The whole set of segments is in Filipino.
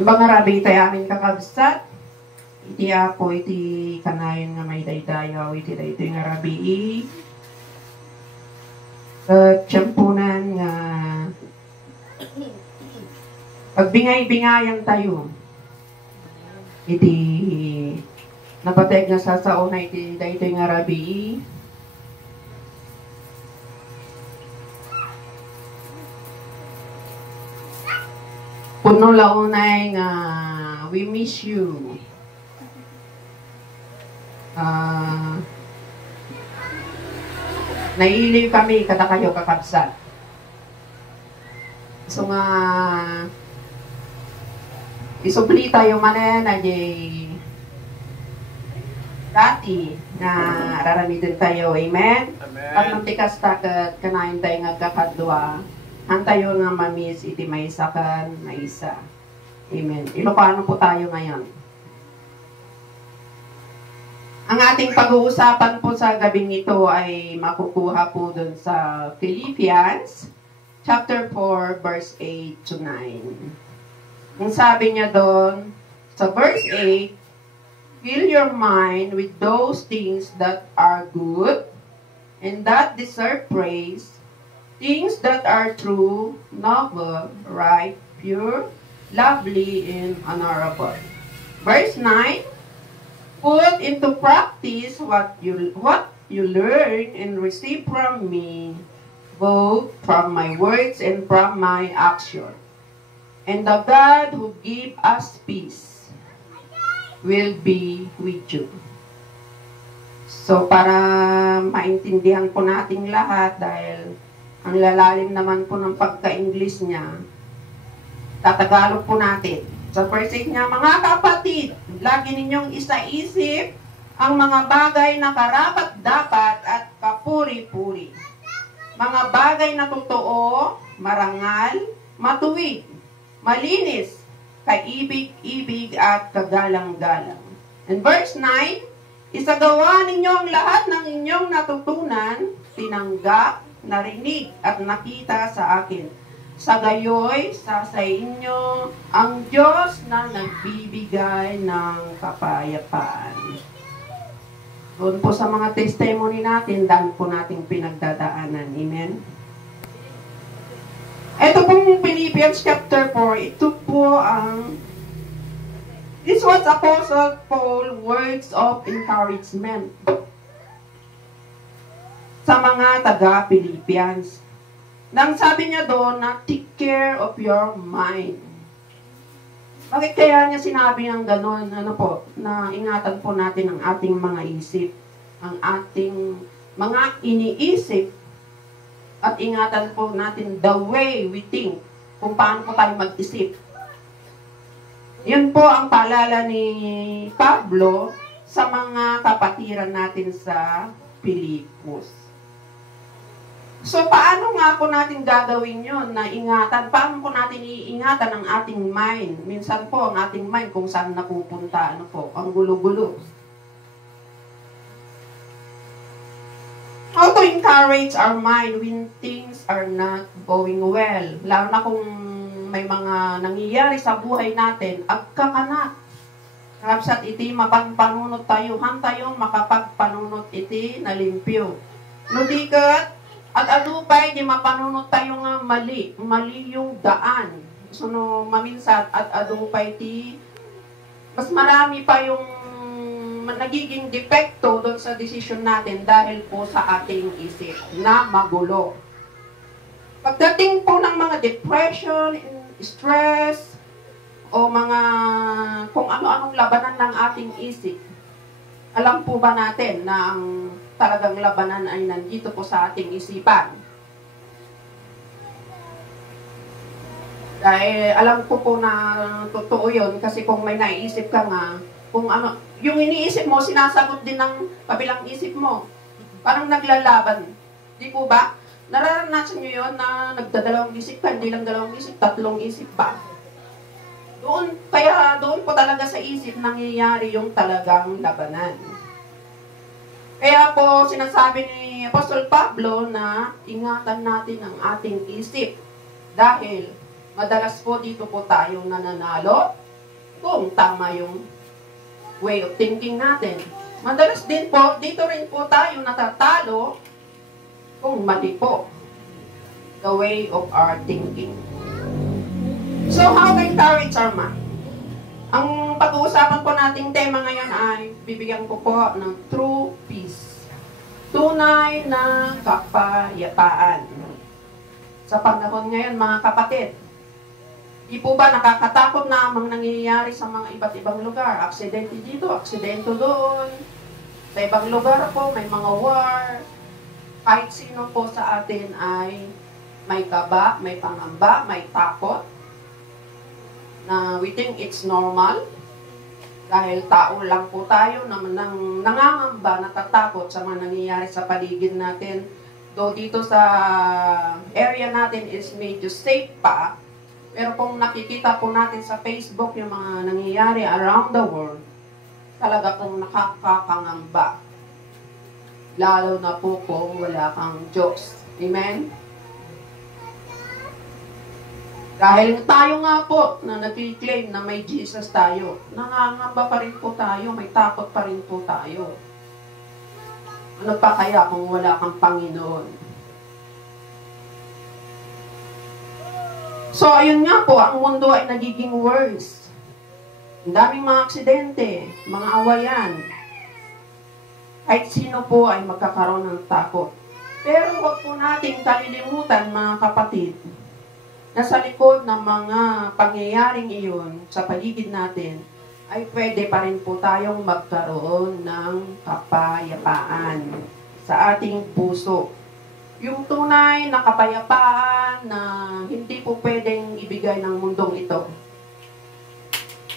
Mga rabi tayo amin kakabsat. Iti ako, iti kanayon nga may daydayaw, iti dayto nga rabi tiyempunan nga pagbingay-bingayan tayo. Iti napateg nga sasauna iti dayto nga rabi puno launay nga we miss you. Nailiw kami kada kayo kakabsat. So nga isubli tayo manen na dati na raramidin tayo. Amen? Pag nantikas takat kanain tayo nga kakadwa hantayo nga mamis iti may sakan na isa. Amen. Ilocano po tayo ngayon. Ang ating pag-uusapan po sa gabing ito ay makukuha po dun sa Philippians chapter 4 verse 8 to 9. Ang sabi niya doon sa verse 8, fill your mind with those things that are good and that deserve praise, things that are true, noble, right, pure, lovely, and honorable. Verse 9, put into practice what you learn and receive from me, both from my words and from my action. And the God who give us peace will be with you. So, para maintindihan po nating lahat, dahil ang lalalim naman po ng pagka-English niya, tatagalog po natin. Sa verse 8 niya, mga kapatid, lagi ninyong isa-isip ang mga bagay na karapat-dapat at kapuri-puri. Mga bagay na totoo, marangal, matuwid, malinis, kaibig-ibig at kagalang-galang. And verse 9, isagawa ninyo ang lahat ng inyong natutunan, tinanggap, narinig at nakita sa akin. Sa gayoy, sa inyo ang Diyos na nagbibigay ng kapayapaan. Doon po sa mga testimony natin, dahil po nating pinagdadaanan. Amen? Ito pong Philippians chapter 4, ito po ang this was Apostle Paul words of encouragement sa mga taga-Philippians. Nang sabi niya doon na take care of your mind. Bakit kaya niya sinabi ng gano'n? Ano po? Na ingatan po natin ang ating mga isip, ang ating mga iniisip, at ingatan po natin the way we think, kung paano po tayo mag-isip. Yun po ang paalala ni Pablo sa mga kapatiran natin sa Pilipos. So, paano nga po natin gagawin yun na ingatan? Paano po natin iingatan ang ating mind? Minsan po, ang ating mind kung saan napupunta, ano po, ang gulo-gulo. How to encourage our mind when things are not going well? Lalo na kung may mga nangyayari sa buhay natin, agkakanak. Kapsat iti mapagpanunot tayo, hantayo makapagpanunot iti nalimpyo. Nudikat, at adupay, di mapanunot tayo nga mali yung daan. So, no, maminsan, at adupay ti, mas marami pa yung nagiging depekto doon sa desisyon natin dahil po sa ating isip na magulo. Pagdating po ng mga depression, stress, o mga kung ano-anong labanan ng ating isip, alam po ba natin na ang talagang labanan ay nandito po sa ating isipan? Dahil alam ko po na totoo yun, kasi kung may naiisip ka nga, kung ano, yung iniisip mo, sinasagot din ng kabilang isip mo. Parang naglalaban. Di po ba? Nararanasan nyo yun na nagdadalawang isip ka, hindi lang dalawang isip, tatlong isip pa. Kaya doon po talaga sa isip nangyayari yung talagang labanan. Kaya po, sinasabi ni Apostol Pablo na ingatan natin ang ating isip. Dahil, madalas po dito po tayong nananalo kung tama yung way of thinking natin. Madalas din po, dito rin po tayo natatalo kung mali po the way of our thinking. So, how to encourage our mind? Ang pag-uusapan po nating tema ngayon ay bibigyan ko po ng true peace. Tunay na kapayapaan. Sa panahon ngayon, mga kapatid, di po ba nakakatakot na ang nangyayari sa mga iba't ibang lugar? Aksidente dito, aksidente doon. Sa ibang lugar po, may mga war. Kahit sino po sa atin ay may kaba, may pangamba, may takot. Na we think it's normal dahil tao lang po tayo na nangangamba, natatakot sa mga nangyayari sa paligid natin. Though dito sa area natin is medyo safe pa, pero kung nakikita po natin sa Facebook yung mga nangyayari around the world, talaga pong nakakakangamba. Lalo na po kung wala kang Diyos. Amen? Dahil tayo nga po na nag-claim na may Jesus tayo, nangangamba pa rin po tayo, may takot pa rin po tayo. Ano pa kaya kung wala kang Panginoon? So, ayun nga po, ang mundo ay nagiging worse. Ang daming mga aksidente, mga awayan. Kahit sino po ay magkakaroon ng takot. Pero huwag po nating kalilimutan, mga kapatid, na sa likod ng mga pangyayaring iyon sa paligid natin, ay pwede pa rin po tayong magkaroon ng kapayapaan sa ating puso. Yung tunay na kapayapaan na hindi po pwedeng ibigay ng mundong ito,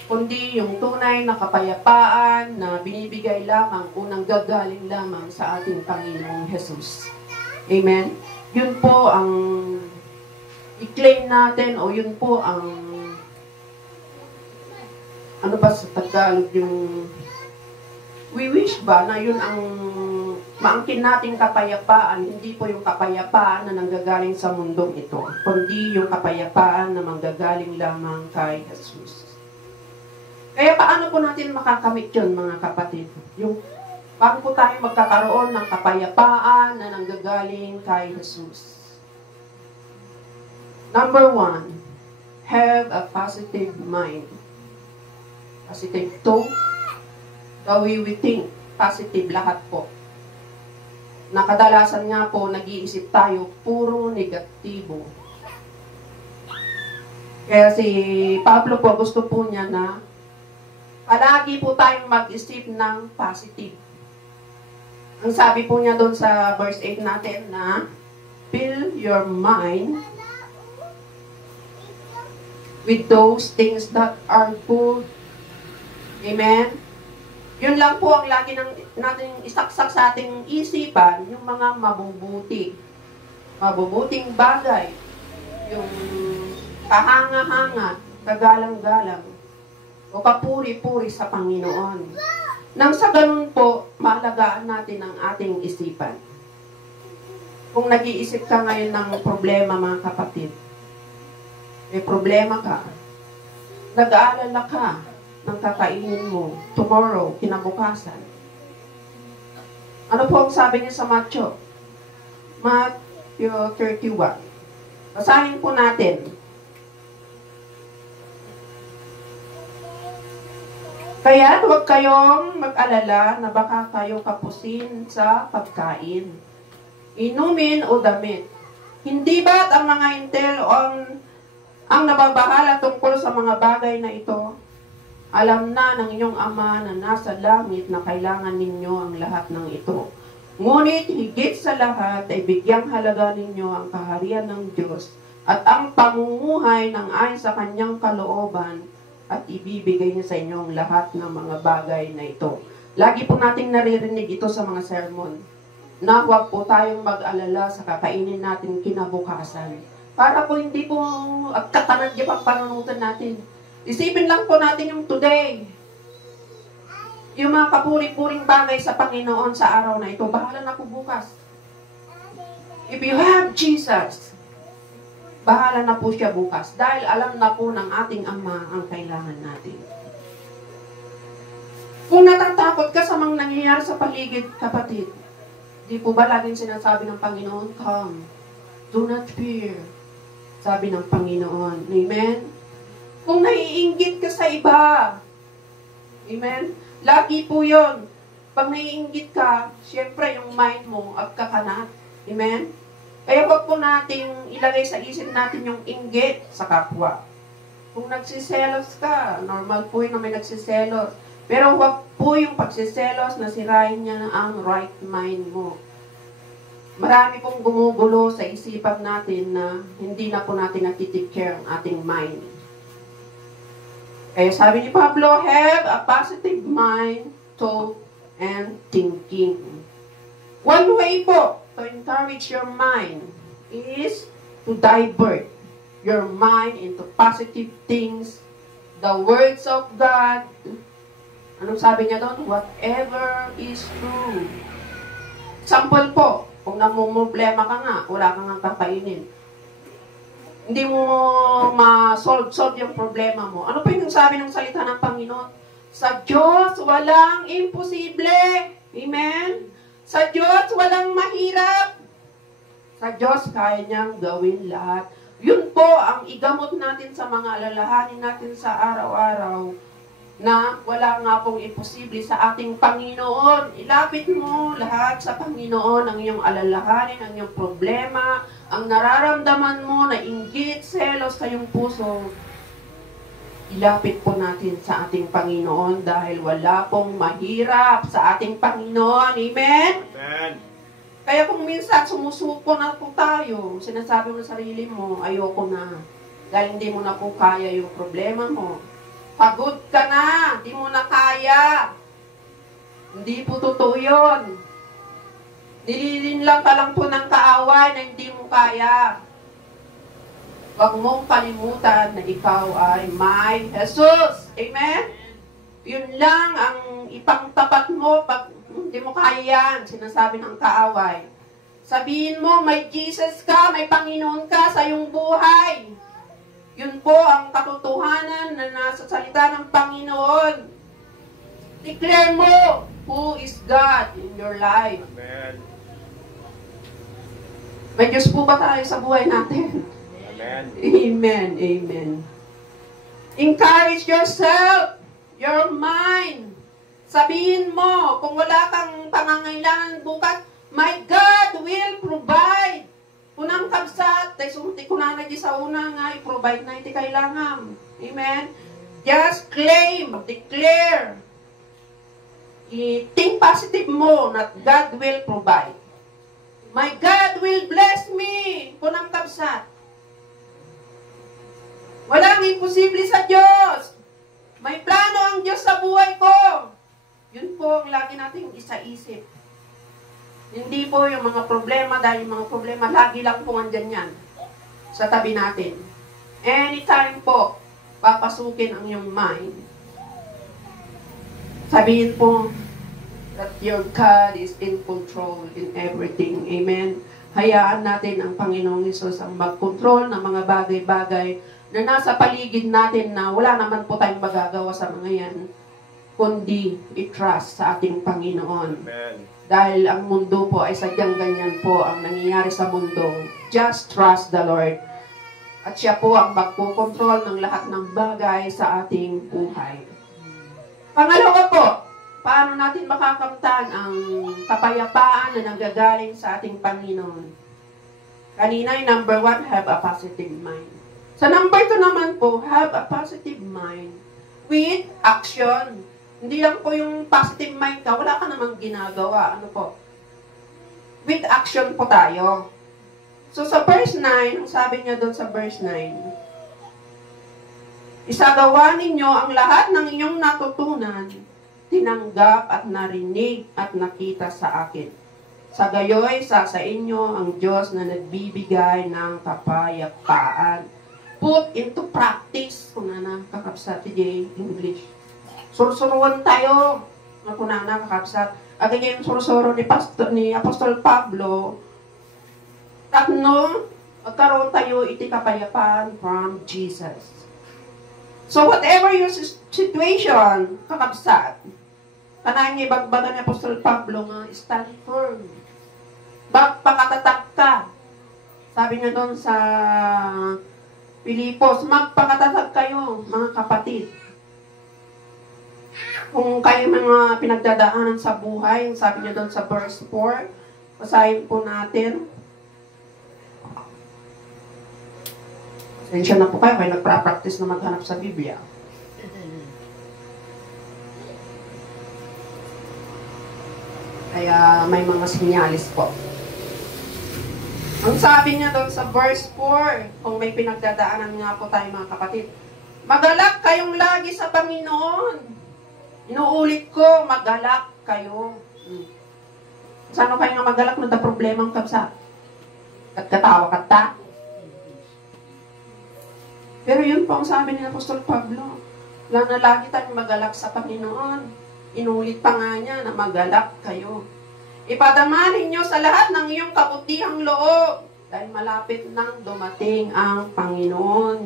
kundi yung tunay na kapayapaan na binibigay lamang, unang gagaling lamang sa ating Panginoong Jesus. Amen? Yun po ang i-claim natin, o yun po ang ano ba sa Tagalog yung we wish ba na yun ang maangkin nating kapayapaan, hindi po yung kapayapaan na nanggagaling sa mundong ito, kundi yung kapayapaan na manggagaling lamang kay Jesus. Kaya paano po natin makakamit yun, mga kapatid? Yung paano po tayo magkakaroon ng kapayapaan na nanggagaling kay Jesus? Number 1, have a positive mind. Positive thought. The way we think, positive lahat po. Nakadalasan nga po, nag-iisip tayo, puro negatibo. Kaya si Pablo po, gusto po niya na palagi po tayong mag-isip ng positive. Ang sabi po niya doon sa verse 8 natin na, fill your mind with those things that are good. Amen? Yun lang po ang lagi natin isaksak sa ating isipan, yung mga mabubuti. Mabubuting bagay. Yung kahanga-hanga, kagalang-galang, o kapuri-puri sa Panginoon. Nang sa ganun po, maalagaan natin ang ating isipan. Kung nag-iisip ka ngayon ng problema, mga kapatid, may problema ka, nag-aalala ka ng kakainin mo tomorrow, kinabukasan. Ano po ang sabi niya sa Matthew 31? Basahin po natin. Kaya huwag kayong mag-alala na baka kayo kapusin sa pagkain, inumin o damit. Hindi ba't ang mga intel o ang nababahala tungkol sa mga bagay na ito? Alam na ng inyong Ama na nasa langit na kailangan ninyo ang lahat ng ito. Ngunit higit sa lahat ay bigyang halaga ninyo ang kaharian ng Diyos at ang pamumuhay ng ayon sa kanyang kalooban at ibibigay niya sa inyo ang lahat ng mga bagay na ito. Lagi po nating naririnig ito sa mga sermon na huwag po tayong mag-alala sa kakainin natin kinabukasan. Para po hindi po at katanadya pang panunutan natin. Isipin lang po natin yung today. Yung mga kapuri-puring bagay sa Panginoon sa araw na ito, bahala na po bukas. If you have Jesus, bahala na po siya bukas. Dahil alam na po ng ating Ama ang kailangan natin. Kung natatakot ka sa mga nangyayari sa paligid, kapatid, di po ba laging sinasabi ng Panginoon, come, do not fear. Sabi ng Panginoon. Amen? Kung naiinggit ka sa iba, amen? Lagi po yun. Pag naiinggit ka, syempre yung mind mo at kakanat. Amen? Kaya wag po nating ilagay sa isip natin yung inggit sa kapwa. Kung nagsiselos ka, normal po yun na may nagsiselos. Pero wag po yung pagsiselos na sirain niya ang right mind mo. Marami pong gumugulo sa isipan natin na hindi na po natin natitake care ang ating mind. Kaya sabi ni Pablo, have a positive mind, thought, and thinking. One way po to encourage your mind is to divert your mind into positive things, the words of God. Anong sabi niya doon? Whatever is true. Example po, kung namumroblema ka nga, wala kang kakainin. Hindi mo ma-solve yung problema mo. Ano pa yung sabi ng salita ng Panginoon? Sa Diyos, walang imposible. Amen? Sa Diyos, walang mahirap. Sa Diyos, kaya niyang gawin lahat. Yun po ang igamot natin sa mga alalahanin natin sa araw-araw na wala nga pong imposible sa ating Panginoon. Ilapit mo lahat sa Panginoon ang iyong alalahanin, ang iyong problema, ang nararamdaman mo na inggit, selos sa iyong puso. Ilapit po natin sa ating Panginoon dahil wala pong mahirap sa ating Panginoon. Amen? Amen. Kaya kung minsan sumusuko na po tayo, sinasabi mo sa sarili mo, ayoko na. Dahil hindi mo na po kaya yung problema mo. Pagod ka na, hindi mo na kaya. Hindi po totoo yun. Nililin lang ka lang po ng kaaway na hindi mo kaya. Huwag mong kalimutan na ikaw ay may Jesus. Amen? Yun lang ang ipangtapat mo pag hindi mo kaya yan, sinasabi ng kaaway. Sabihin mo, may Jesus ka, may Panginoon ka sa iyong buhay. Yun po ang katotohanan na nasa salita ng Panginoon. Declare mo who is God in your life. Amen. May Diyos po ba tayo sa buhay natin? Amen. Amen. Amen. Encourage yourself, your mind. Sabihin mo, kung wala kang pangangailangan bukas, my God will provide. Kunang kabsat, tay sumti ko na sa una nga, i-provide na iti kailangan. Amen? Just claim, declare. I-think positive mo na God will provide. My God will bless me. Kunang kabsat. Walang imposible sa Diyos. May plano ang Diyos sa buhay ko. Yun po ang lagi nating isa-isip. Hindi po yung mga problema, dahil yung mga problema, lagi lang po andyan yan sa tabi natin. Anytime po, papasukin ang iyong mind. Sabihin po that your God is in control in everything. Amen. Hayaan natin ang Panginoong Hesus ang mag-control ng mga bagay-bagay na nasa paligid natin na wala naman po tayong magagawa sa mga yan, kundi i-trust sa ating Panginoon. Amen. Dahil ang mundo po ay sadyang ganyan po ang nangyayari sa mundo. Just trust the Lord. At siya po ang magkukontrol ng lahat ng bagay sa ating buhay. Pangalawa po, paano natin makakamtan ang kapayapaan na nanggagaling sa ating Panginoon? Kanina yung number 1, have a positive mind. Sa number 2 naman po, have a positive mind with action. Hindi lang po yung positive mind ka, wala ka namang ginagawa. Ano po? With action po tayo. So sa verse 9, ang sabi niya doon sa verse 9, isagawa ninyo ang lahat ng inyong natutunan, tinanggap at narinig at nakita sa akin. Sa gayoy, sa inyo ang Diyos na nagbibigay ng kapayapaan. Put into practice, kung na kakapsa today, English. Sursuruan tayo. Nakunana kakabsat. Agay yung sursuro ni Apostol Pablo, tatno, magkaroon tayo iti kapayapaan from Jesus. So whatever your situation, kakabsat, kanang ibagbaga ni Apostol Pablo nga, stand firm. Magpakatatag ka. Sabi niya doon sa Pilipos, magpakatatag kayo, mga kapatid. Kung kayo mga pinagdadaanan sa buhay, sabi niya doon sa verse 4, basahin po natin. Pasensya na po kayo nagpa-practice na maghanap sa Biblia. Kaya may mga sinyalis po. Ang sabi niya doon sa verse 4, kung may pinagdadaanan nga po tayo mga kapatid, magalak kayong lagi sa Panginoon. Inuulit ko, magalak kayo. Saan kayo nga magalak na problema ang kabsa? Katawa kata? Pero yun po ang sabi ni Apostol Pablo. Lang na lagi tayong magalak sa Panginoon. Inulit pa nga niya na magalak kayo. Ipadamanin niyo sa lahat ng iyong kabutihang loob dahil malapit nang dumating ang Panginoon.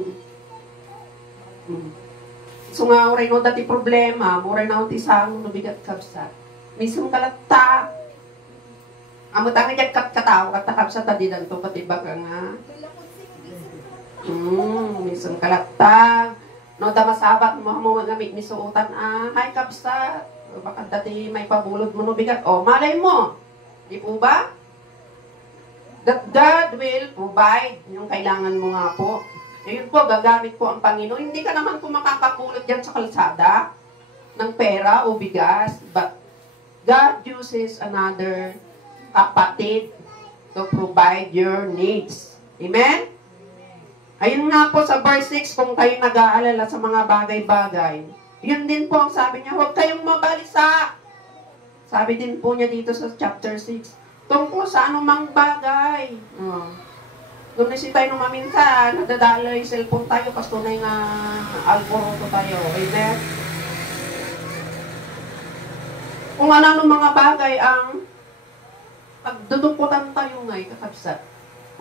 So nga, oray no dati problema, oray na ti sang nubigat kabsat. Misong kalata. Amo tangi dyan katao, katakabsat adi danto pati baga nga. Misong kalata. No, damasabat mo magamit ni suutan, hay kabsat. Baka dati may pabulod mo nubigat. O, malay mo. Di po ba? That God will provide yung kailangan mo nga po. Ngayon po, gagamit po ang Panginoon. Hindi ka naman po makakapulot dyan sa kalsada ng pera o bigas. But God uses another kapatid to provide your needs. Amen? Ayun nga po sa verse 6, kung kayo nag-aalala sa mga bagay-bagay, yun din po ang sabi niya, huwag kayong mabalisa. Sabi din po niya dito sa chapter 6, tungkol sa anumang bagay. Doon na tayo nung maminsan, nadadala yung cellphone tayo, kasi tunay nga alboroto tayo. Amen? Kung ano mga bagay ang pagdudukutan tayo ngay, kakabsat.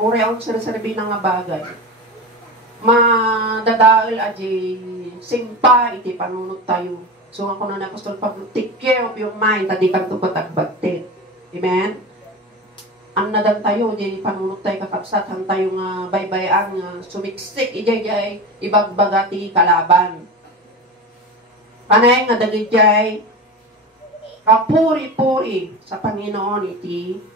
Uri ang sinasabi ng mga bagay. Madadal aji simpa, iti panunod tayo. So ako na Apostol Pablo, take care of your mind, tadi kang tupatagbagtit. Amen? Ang nadan tayo, di panunod tayo kakabsat, ang tayo nga baybayang sumiksik, ijay ibagbagati kalaban. Panay nga dagijay, kapuri-puri sa Panginoon iti,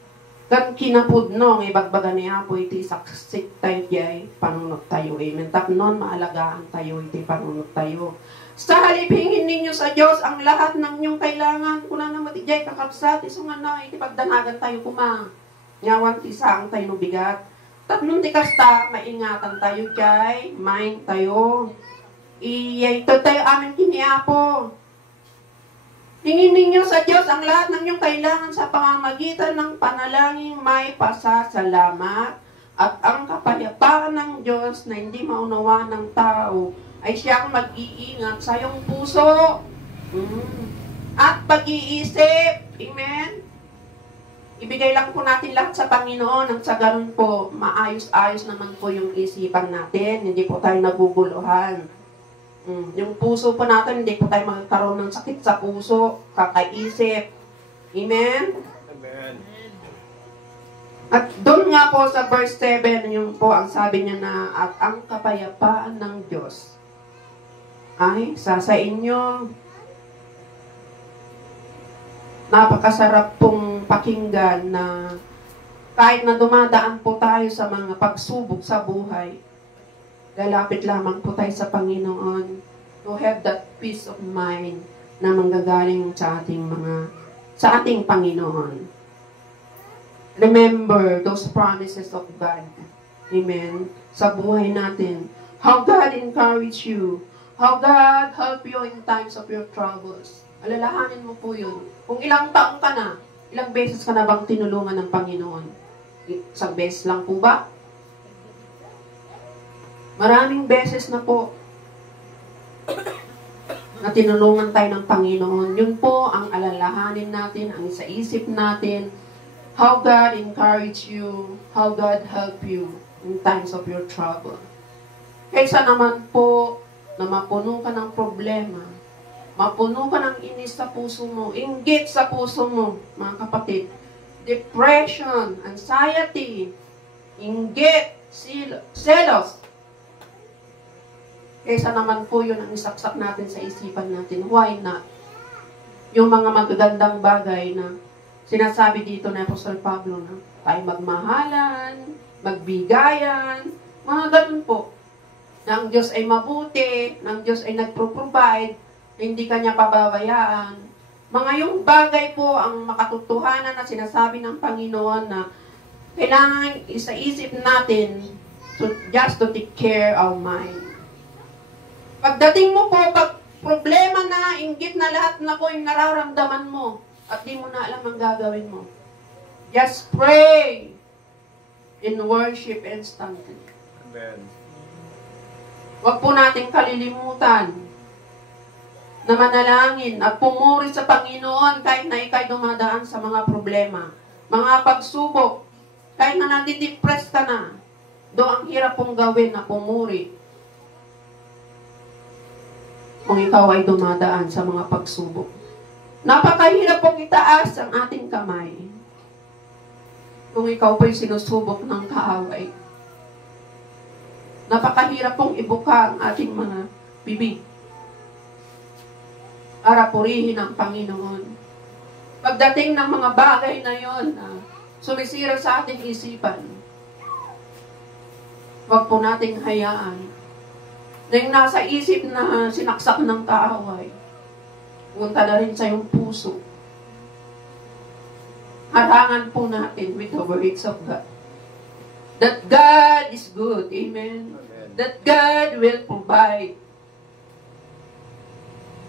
kan kinapudno, ibagbaga niya po iti saksik tayo jay, panunod tayo. Amen. Tapnon, maalagaan tayo iti panunod tayo. Sa halipingin ninyo sa Diyos, ang lahat ng inyong kailangan, kuna na matijay kakabsat, isungan na, iti pagdanagan tayo kuma. Nyawan ti saang tayo nubigat. Tatlong ti kasta, maingatan tayo jay, mind tayo. Iyay to tayo amin kiniapo. Tingin ninyo sa Diyos ang lahat ng inyong kailangan sa pamamagitan ng panalangin may pasasalamat at ang kapayapaan ng Diyos na hindi maunawa ng tao ay siyang mag-iingat sa iyong puso at pag-iisip. Amen? Ibigay lang po natin lahat sa Panginoon nang sa ganun po, maayos-ayos naman po yung isipan natin. Hindi po tayo naguguluhan. Yung puso po natin, hindi po tayo magkaroon ng sakit sa puso, kakaisip. Amen? Amen. At doon nga po sa verse 7, yung po ang sabi niya na, at ang kapayapaan ng Diyos ay sa inyo. Napakasarap pong pakinggan na kahit na dumadaan po tayo sa mga pagsubok sa buhay, lalapit lamang po tayo sa Panginoon to have that peace of mind na manggagaling sa ating Panginoon. Remember those promises of God. Amen. Sa buhay natin. How God encourage you. How God help you in times of your troubles. Alalahanin mo po yun. Kung ilang taong ka na, ilang beses ka na bang tinulungan ng Panginoon? Isang beses lang po ba? Maraming beses na po. na tinulungan tayo ng Panginoon. Yun po ang alalahanin natin, ang isaisip natin, how God encourage you, how God help you in times of your trouble. Kaysa naman po na mapuno ka ng problema, mapuno ka ng inis sa puso mo, inggit sa puso mo, mga kapatid, depression, anxiety, inggit, selos. Kaysa naman po yun ang isaksak natin sa isipan natin. Why not? Yung mga magagandang bagay na sinasabi dito na Apostol Pablo na tayo magmahalan, magbigayan, mga ganun po. Na ang Diyos ay mabuti, na ang Diyos ay nagpro-provide, hindi kanya pababayaan. Mga yung bagay po ang makatotohanan na sinasabi ng Panginoon na kailangan isaisip natin just to take care our mind. Pagdating mo po, pag problema na, inggit na lahat na po yung nararamdaman mo at di mo na alam ang gagawin mo. Just pray in worship instantly. Amen. Huwag po natin kalilimutan na manalangin at pumuri sa Panginoon kahit na ikay dumadaan sa mga problema, mga pagsubok, kahit na nadidepress ka na, do ang hirap pong gawin na pumuri kung ikaw ay dumadaan sa mga pagsubok. Napakahirap pong itaas ang ating kamay kung ikaw po'y sinusubok ng kaaway. Napakahirap pong ibuka ang ating mga bibig para purihin ang Panginoon. Pagdating ng mga bagay na yon na sumisira sa ating isipan, huwag po nating hayaan na yung nasa isip na sinaksak ng kaaway, punta na rin sa iyong puso. Harangan po natin with the words of God. That God is good. Amen. Amen. That God will provide.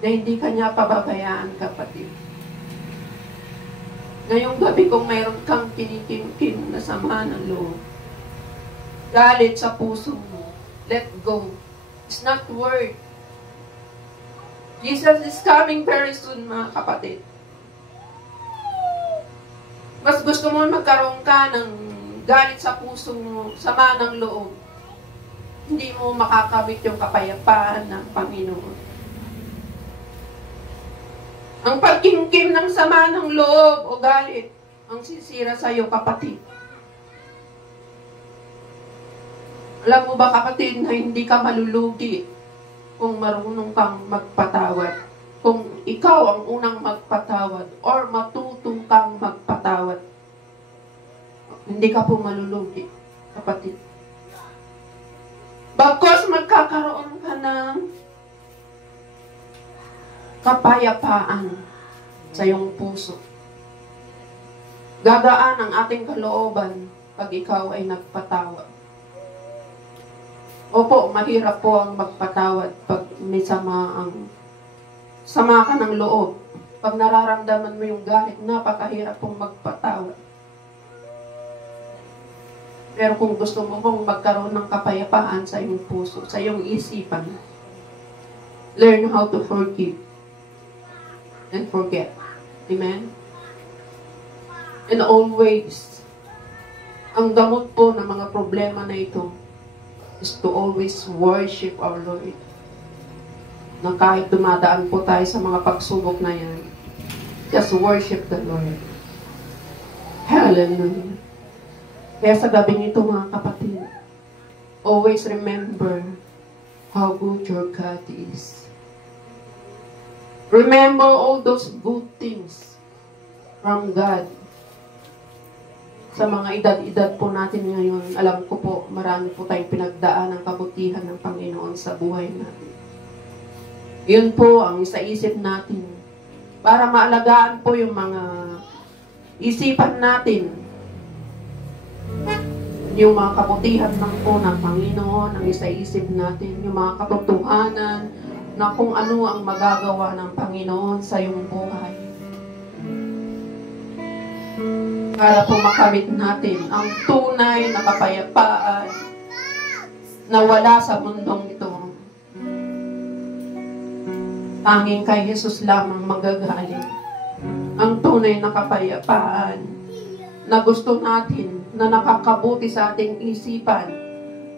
Na hindi kanya pababayaan, kapatid. Ngayong gabi kung mayroon kang kinikim-kim na sama ng loob, galit sa puso mo, let go. It's not worth. Jesus is coming very soon, mga kapatid. Mas gusto mo magkaroon ka ng galit sa puso mo, sama ng loob. Hindi mo makakabit yung kapayapaan ng Panginoon. Ang pagkimkim ng sama ng loob o galit ang sisira sa iyo, kapatid. Alam mo ba, kapatid, na hindi ka malulugi kung marunong kang magpatawad. Kung ikaw ang unang magpatawad or matuto kang magpatawad. Hindi ka po malulugi, kapatid. Bagkos magkakaroon ka ng kapayapaan sa iyong puso. Gagaan ang ating kalooban pag ikaw ay nagpatawad. Opo, mahirap po ang magpatawad pag may sama ka ng loob. Pag nararamdaman mo yung galit, napakahirap pong magpatawad. Pero kung gusto mo pong magkaroon ng kapayapaan sa iyong puso, sa iyong isipan, learn how to forgive and forget. Amen? And always, ang gamot po ng mga problema na ito is to always worship our Lord. Na kahit dumadaan po tayo sa mga pagsubok na yan, just worship the Lord. Hallelujah. Kaya sa gabing ito, mga kapatid, always remember how good your God is. Remember all those good things from God. Sa mga edad-edad po natin ngayon, alam ko po, marami po tayong pinagdaan ng kabutihan ng Panginoon sa buhay natin. Yun po ang isaisip natin para maalagaan po yung mga isipan natin. Yung mga kabutihan lang po ng Panginoon, ang isaisip natin, yung mga katotohanan na kung ano ang magagawa ng Panginoon sa iyong buhay. Para po makamit natin ang tunay na kapayapaan na wala sa mundong ito. Tanging kay Jesus lamang magagaling ang tunay na kapayapaan na gusto natin, na nakakabuti sa ating isipan,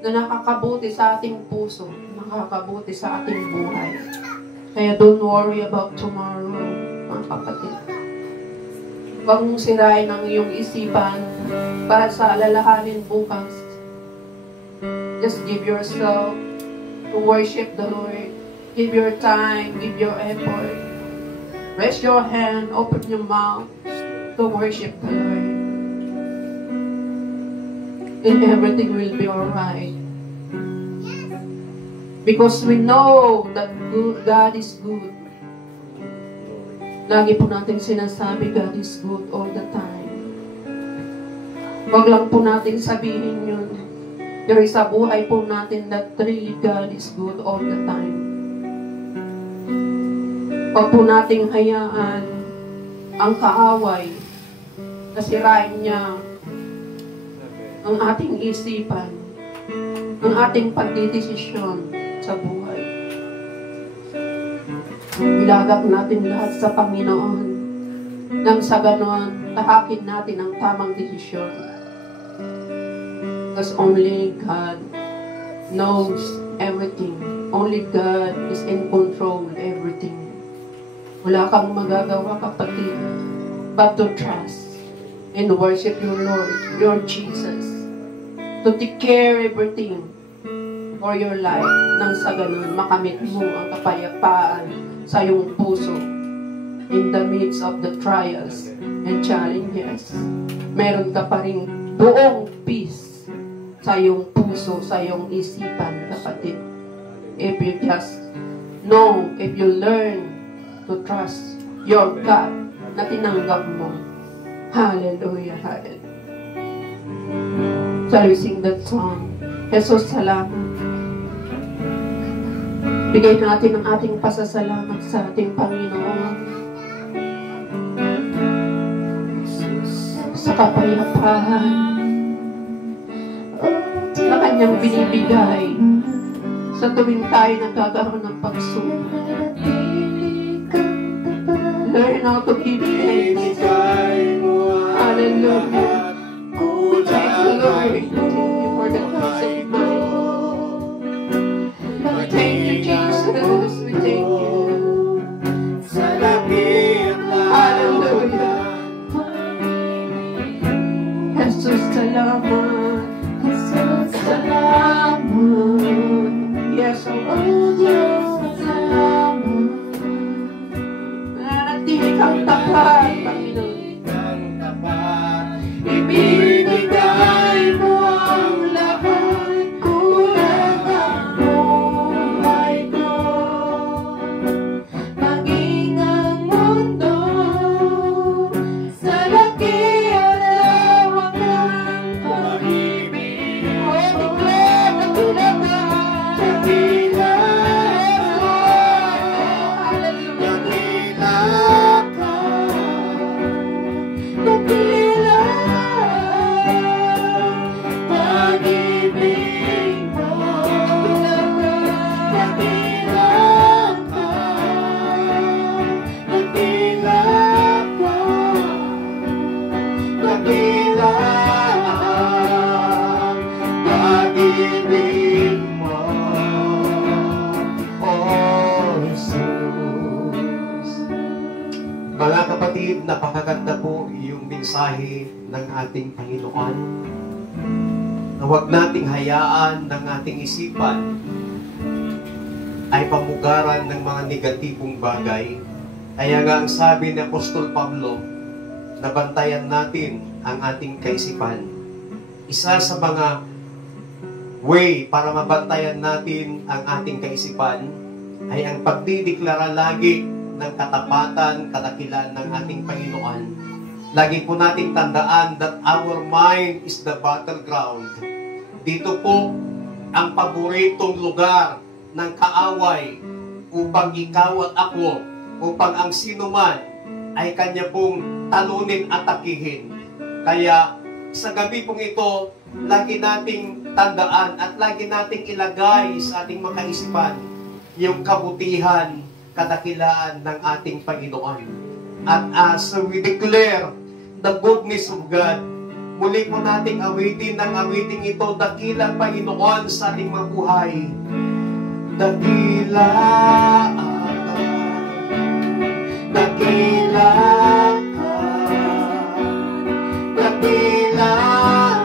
na nakakabuti sa ating puso, nakakabuti sa ating buhay. Kaya don't worry about tomorrow, mga kapatid. Huwag mong sirain ang iyong isipan para sa alalahanin bukas. Just give yourself to worship the Lord. Give your time, give your effort. Raise your hand, open your mouth to worship the Lord. And everything will be alright. Because we know that God is good. Lagi po natin sinasabi, God is good all the time. Huwag lang po natin sabihin yun. Pero sa buhay po natin that really God is good all the time. Huwag po nating hayaan ang kaaway na sirain niya ang ating isipan, ang ating pagdidesisyon sa buhay. Ilagak natin lahat sa Panginoon nang sa ganon, tahakin natin ang tamang desisyon. Because only God knows everything. Only God is in control of everything. Wala kang magagawa, kapatid, but to trust and worship your Lord, your Jesus, to take care everything for your life, nang sa ganun, makamit mo ang kapayapaan sa iyong puso in the midst of the trials and challenges. Meron ka pa rin buong peace sa iyong puso, sa iyong isipan, kapatid. If you just know, if you learn to trust your God na tinanggap mo. Hallelujah, hallelujah. Shall we sing that song? Jesus, salamat. Bigay natin ang ating pasasalamat sa ating Panginoon. Sa kapayapaan na Kanyang binibigay sa tuwing tayo nagkakaroon ng pagsubok. Learn how to give thanks. Hallelujah. Thank you, Lord. Thank you for the peace of mind. We thank you, Jesus. We thank you. Hallelujah. Jesus, salamat. Jesus, salamat. Yes, oh Diyos, salamat. Nanatili kang tapat, Panginoon. Ibinigay mo ang lahat, kulang ang buhay ko. Maging ang mundo sa laki at lawak ng pag-ibig. O declare na tulad na dakila. Mga kapatid, napakaganda po yung mensahe ng ating Panginoon na huwag nating hayaan ng ating isipan ay pamugaran ng mga negatibong bagay. Kaya nga ang sabi ni Apostol Pablo, nabantayan natin ang ating kaisipan. Isa sa mga way para mabantayan natin ang ating kaisipan ay ang pagdideklara lagi ng katapatan, kadakilan ng ating Panginoon. Lagi po nating tandaan that our mind is the battleground. Dito po ang paboritong lugar ng kaaway upang ikaw at ako, upang ang sinuman ay kanya pong talunin at atakihin. Kaya sa gabi pong ito, lagi nating tandaan at lagi nating ilagay sa ating makaisipan yung kabutihan kadakilaan ng ating Panginoon. At as we declare the goodness of God, muli po nating awitin ng awiting ito, dakilang Panginoon sa ating mga buhay. Dakila ka, dakila ka, dakila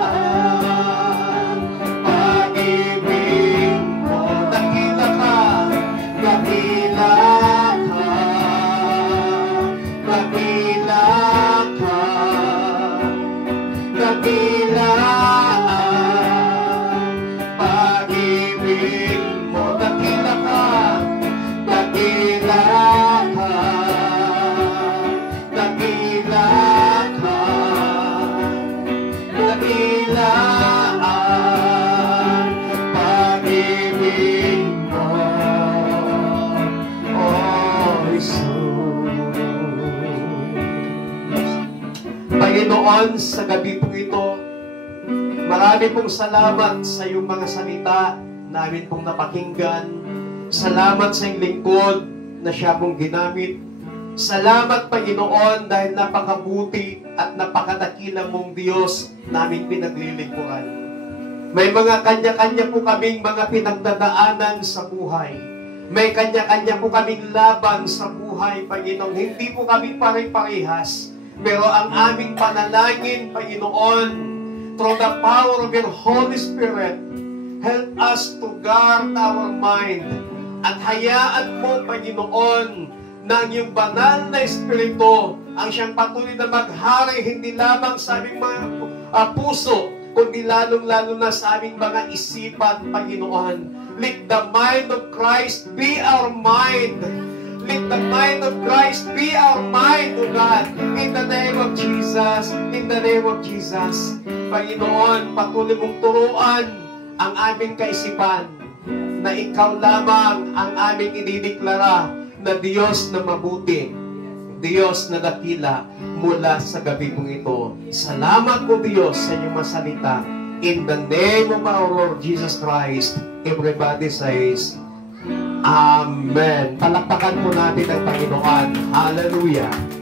ang pag-ibig mo. Dakila ka, dakila ka, dakila ka, dakila ang pag-ibig mo. Dakila ka, dakila ka, dakila ka, dakila ang pag-ibig mo. Oh, Jesus. Panginoon, sa gabi po ito, marami pong salamat sa iyong mga salita namin pong napakinggan. Salamat sa iyong lingkod na siya pong ginamit. Salamat, Panginoon, dahil napakabuti at napakadakila mong Diyos namin pinaglilingkuran. May mga kanya-kanya po kaming mga pinagdadaanan sa buhay. May kanya-kanya po kaming laban sa buhay, Panginoon. Hindi po kami pare-parehas. Pero ang aming panalangin, Panginoon, through the power of your Holy Spirit, help us to guard our mind. At hayaan mo, Panginoon, na ang iyong banal na Espiritu ang siyang patuloy na maghari, hindi lamang sa aming mga puso, kundi lalong-lalo na sa aming mga isipan, Panginoon. Let the mind of Christ be our mind. Let the mind of Christ be our mind, O God. In the name of Jesus. In the name of Jesus. Panginoon, patuloy mong turuan ang aming kaisipan na ikaw lamang ang aming idideklara na Diyos na mabuti, Diyos na dakila mula sa gabi mong ito. Salamat po, Diyos, sa inyong masalita. In the name of our Lord Jesus Christ, everybody says, Amen. Palakpakan po natin ang Panginoon. Hallelujah.